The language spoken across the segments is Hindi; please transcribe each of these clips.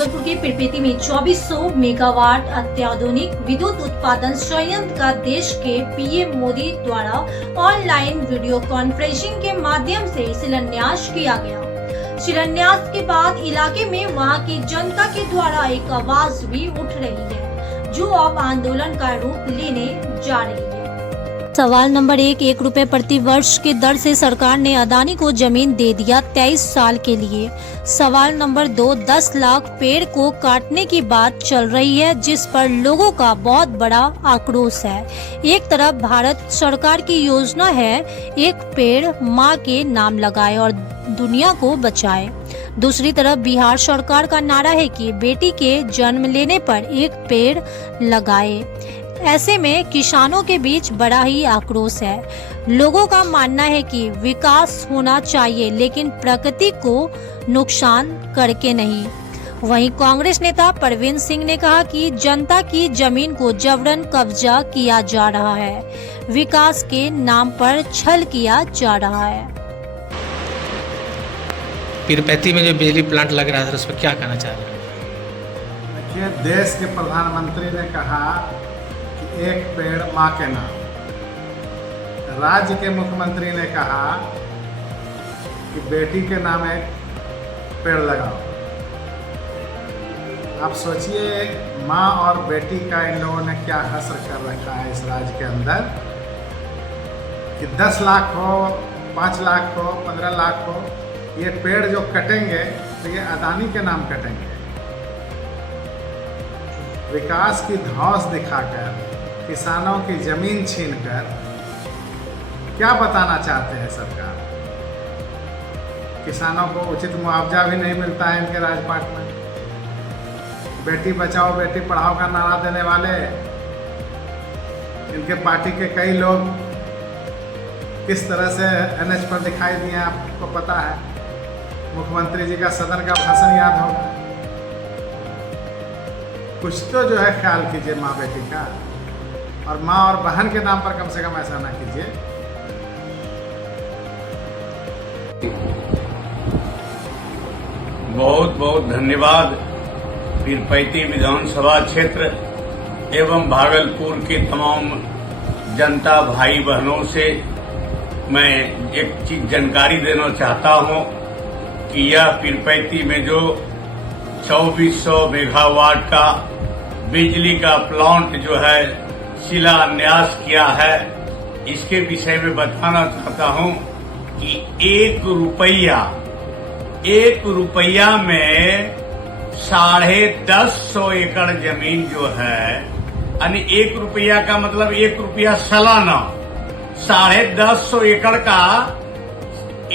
भागलपुर के पिरपेती में 2400 मेगावाट अत्याधुनिक विद्युत उत्पादन संयंत्र का देश के पीएम मोदी द्वारा ऑनलाइन वीडियो कॉन्फ्रेंसिंग के माध्यम से शिलान्यास किया गया। शिलान्यास के बाद इलाके में वहां की जनता के द्वारा एक आवाज भी उठ रही है, जो अब आंदोलन का रूप लेने जा रही है। सवाल नंबर 1 रुपए प्रति वर्ष के दर से सरकार ने अदानी को जमीन दे दिया 23 साल के लिए। सवाल नंबर 2, 10 लाख पेड़ को काटने की बात चल रही है, जिस पर लोगों का बहुत बड़ा आक्रोश है। एक तरफ भारत सरकार की योजना है एक पेड़ माँ के नाम लगाए और दुनिया को बचाए, दूसरी तरफ बिहार सरकार का नारा है कि बेटी के जन्म लेने पर एक पेड़ लगाए। ऐसे में किसानों के बीच बड़ा ही आक्रोश है। लोगों का मानना है कि विकास होना चाहिए, लेकिन प्रकृति को नुकसान करके नहीं। वहीं कांग्रेस नेता परवीन सिंह ने कहा कि जनता की जमीन को जबरन कब्जा किया जा रहा है, विकास के नाम पर छल किया जा रहा है। पिरपैती में जो बिजली प्लांट लग रहा था, उस पर क्या कहना चाह रहे हैं? देखिए, देश के प्रधानमंत्री ने कहा एक पेड़ माँ के नाम। राज्य के मुख्यमंत्री ने कहा कि बेटी के नाम एक पेड़ लगाओ। आप सोचिए, माँ और बेटी का इन लोगों ने क्या हसर कर रखा है इस राज्य के अंदर कि 10 लाख हो, 5 लाख हो, 15 लाख हो, ये पेड़ जो कटेंगे तो ये अदानी के नाम कटेंगे। विकास की धौंस दिखाकर, किसानों की जमीन छीनकर क्या बताना चाहते हैं सरकार? किसानों को उचित मुआवजा भी नहीं मिलता है इनके राजपाट में। बेटी बचाओ बेटी पढ़ाओ का नारा देने वाले इनके पार्टी के कई लोग किस तरह से एनएच पर दिखाई दिए आपको पता है। मुख्यमंत्री जी का सदन का भाषण याद होगा। कुछ तो जो है ख्याल कीजिए माँ बेटी का, और माँ और बहन के नाम पर कम से कम ऐसा ना कीजिए। बहुत बहुत धन्यवाद पिरपैती विधानसभा क्षेत्र एवं भागलपुर के तमाम जनता भाई बहनों से मैं एक चीज जानकारी देना चाहता हूं कि यह पिरपैती में जो 2400 मेगावाट का बिजली का प्लांट जो है शिलान्यास किया है, इसके विषय में बताना चाहता हूं कि 1 रुपया में 1050 एकड़ जमीन जो है, यानी 1 रुपया का मतलब 1 रुपया सालाना, 1050 एकड़ का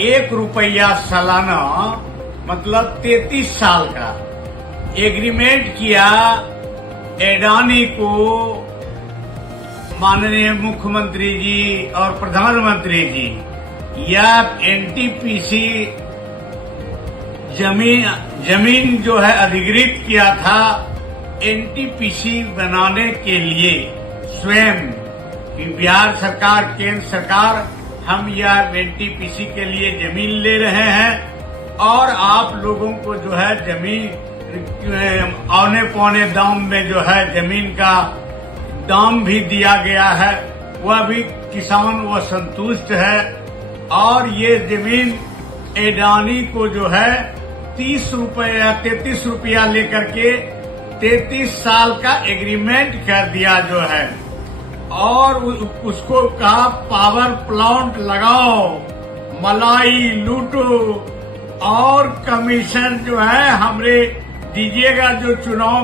1 रुपया सालाना मतलब 33 साल का एग्रीमेंट किया अडानी को माननीय मुख्यमंत्री जी और प्रधानमंत्री जी। यह एनटीपीसी जमीन जो है अधिग्रहित किया था एनटीपीसी बनाने के लिए स्वयं बिहार सरकार, केंद्र सरकार, हम यह एनटीपीसी के लिए जमीन ले रहे हैं और आप लोगों को जो है जमीन औने पौने दाम में जो है जमीन का दाम भी दिया गया है, वह भी किसान वह संतुष्ट है। और ये जमीन अडानी को जो है 33 रुपया लेकर के 33 साल का एग्रीमेंट कर दिया जो है, और उसको कहा पावर प्लांट लगाओ, मलाई लूटो और कमीशन जो है हमरे दीजिएगा, जो चुनाव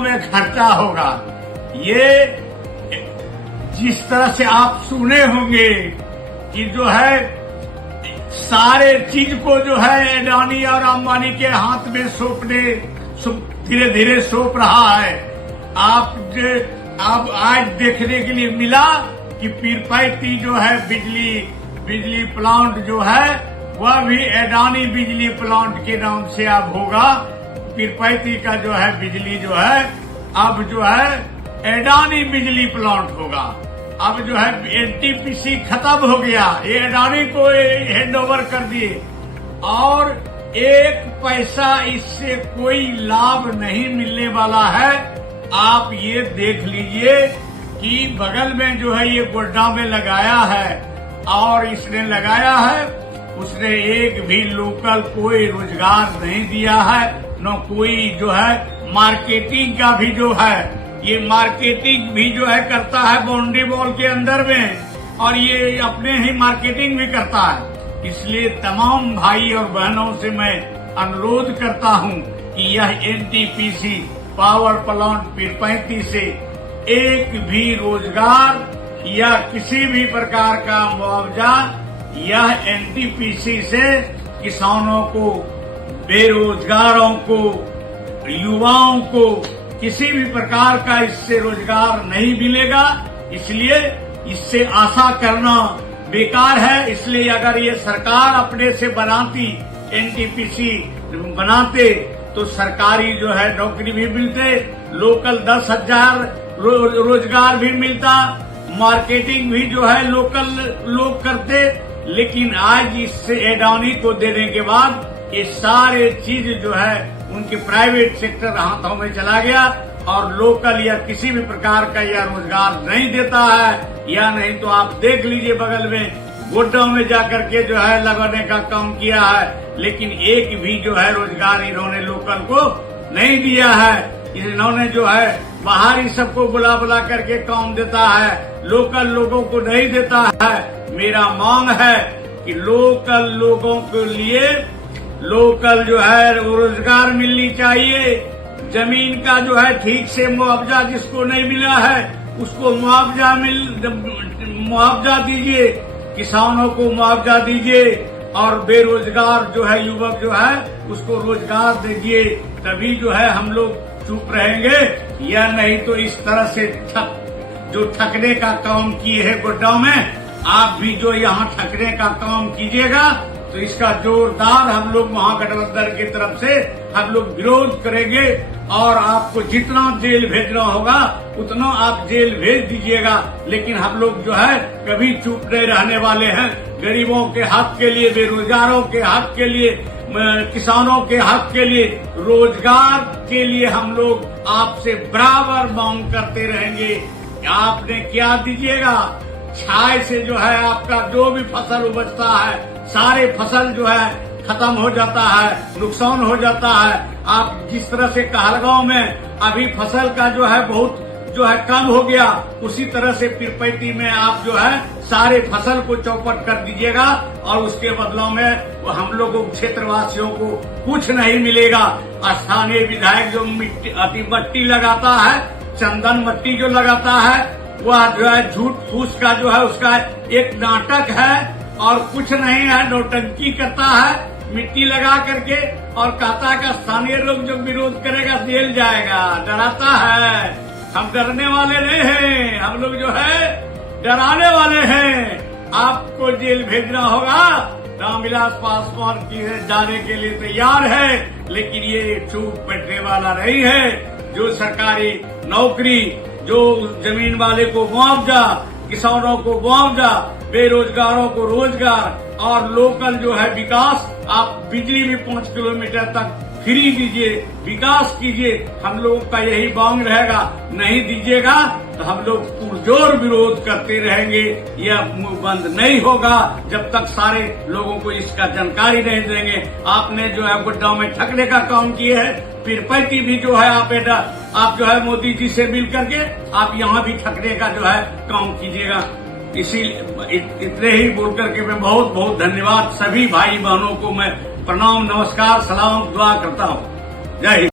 में खर्चा होगा। ये जिस तरह से आप सुने होंगे कि जो है सारे चीज को जो है अडानी और अंबानी के हाथ में धीरे धीरे सौंप रहा है। आप आज देखने के लिए मिला कि पिरपैती जो है बिजली प्लांट जो है वह भी अडानी बिजली प्लांट के नाम से अब होगा। पिरपैती का जो है बिजली जो है अब जो है अडानी बिजली प्लांट होगा। अब जो है एनटीपीसी खत्म हो गया, ये अडानी को हैंड ओवर कर दिए और एक पैसा इससे कोई लाभ नहीं मिलने वाला है। आप ये देख लीजिए कि बगल में जो है ये गोड्डा में लगाया है और इसने लगाया है, उसने एक भी लोकल कोई रोजगार नहीं दिया है, न कोई जो है मार्केटिंग का भी जो है, ये मार्केटिंग भी जो है करता है बाउंड्री वॉल के अंदर में, और ये अपने ही मार्केटिंग भी करता है। इसलिए तमाम भाई और बहनों से मैं अनुरोध करता हूं कि यह एनटीपीसी पावर प्लांट पीरपैंती से एक भी रोजगार या किसी भी प्रकार का मुआवजा यह एनटीपीसी से किसानों को, बेरोजगारों को, युवाओं को किसी भी प्रकार का इससे रोजगार नहीं मिलेगा। इसलिए इससे आशा करना बेकार है। इसलिए अगर ये सरकार अपने से बनाती, एनटीपीसी बनाते, तो सरकारी जो है नौकरी भी मिलते, लोकल 10,000 रोजगार भी मिलता, मार्केटिंग भी जो है लोकल लोग करते। लेकिन आज इससे अडानी को देने के बाद ये सारे चीज जो है उनके प्राइवेट सेक्टर हाथों में चला गया और लोकल या किसी भी प्रकार का यह रोजगार नहीं देता है। या नहीं तो आप देख लीजिए बगल में गोड्डा में जाकर के जो है लगाने का काम किया है, लेकिन एक भी जो है रोजगार इन्होंने लोकल को नहीं दिया है। इन्होंने जो है बाहरी सबको बुला बुला करके काम देता है, लोकल लोगों को नहीं देता है। मेरा मांग है कि लोकल लोगों के लिए लोकल जो है रोजगार मिलनी चाहिए। जमीन का जो है ठीक से मुआवजा जिसको नहीं मिला है उसको मुआवजा दीजिए, किसानों को मुआवजा दीजिए, और बेरोजगार जो है युवक जो है उसको रोजगार दीजिए। तभी जो है हम लोग चुप रहेंगे, या नहीं तो इस तरह से ठकने का काम किए है गोड्डा में, आप भी जो यहाँ ठकने का काम कीजिएगा तो इसका जोरदार हम लोग महागठबंधन की तरफ से हम लोग विरोध करेंगे। और आपको जितना जेल भेजना होगा उतना आप जेल भेज दीजिएगा, लेकिन हम लोग जो है कभी चुप नहीं रहने वाले हैं। गरीबों के हक के लिए, बेरोजगारों के हक के लिए, किसानों के हक के लिए, रोजगार के लिए हम लोग आपसे बराबर मांग करते रहेंगे। आपने क्या दीजिएगा? छाय से जो है आपका जो भी फसल उपजता है, सारे फसल जो है खत्म हो जाता है, नुकसान हो जाता है। आप जिस तरह से कहलगांव में अभी फसल का जो है बहुत जो है कम हो गया, उसी तरह से पीरपैंती में आप जो है सारे फसल को चौपट कर दीजिएगा और उसके बदलाव में हम लोगों क्षेत्रवासियों को कुछ नहीं मिलेगा। स्थानीय विधायक जो मट्टी लगाता है, चंदन मट्टी जो लगाता है, वह जो है झूठ फूस का जो है उसका एक नाटक है और कुछ नहीं है, नौटंकी करता है मिट्टी लगा करके, और कहता है कि स्थानीय लोग जो विरोध करेगा जेल जाएगा। डराता है। हम डरने वाले नहीं हैं, हम लोग जो है डराने वाले हैं। आपको जेल भेजना होगा, रामविलास पासवान की जाने के लिए तैयार है, लेकिन ये चुप बैठने वाला नहीं है। जो सरकारी नौकरी, जो जमीन वाले को मुआवजा, किसानों को मुआवजा, बेरोजगारों को रोजगार, और लोकल जो है विकास, आप बिजली भी 5 किलोमीटर तक फ्री दीजिए, विकास कीजिए। हम लोगों का यही मांग रहेगा। नहीं दीजिएगा तो हम लोग पुरजोर विरोध करते रहेंगे। यह मुंह बंद नहीं होगा जब तक सारे लोगों को इसका जानकारी नहीं देंगे। आपने जो है गोड्डा में ठगने का काम किए है, पीरपैंती भी जो है आप जो है मोदी जी से मिल करके आप यहाँ भी ठगने का जो है काम कीजिएगा। इतने ही बोल करके मैं बहुत बहुत धन्यवाद सभी भाई बहनों को मैं प्रणाम, नमस्कार, सलाम, दुआ करता हूँ। जय हिंद।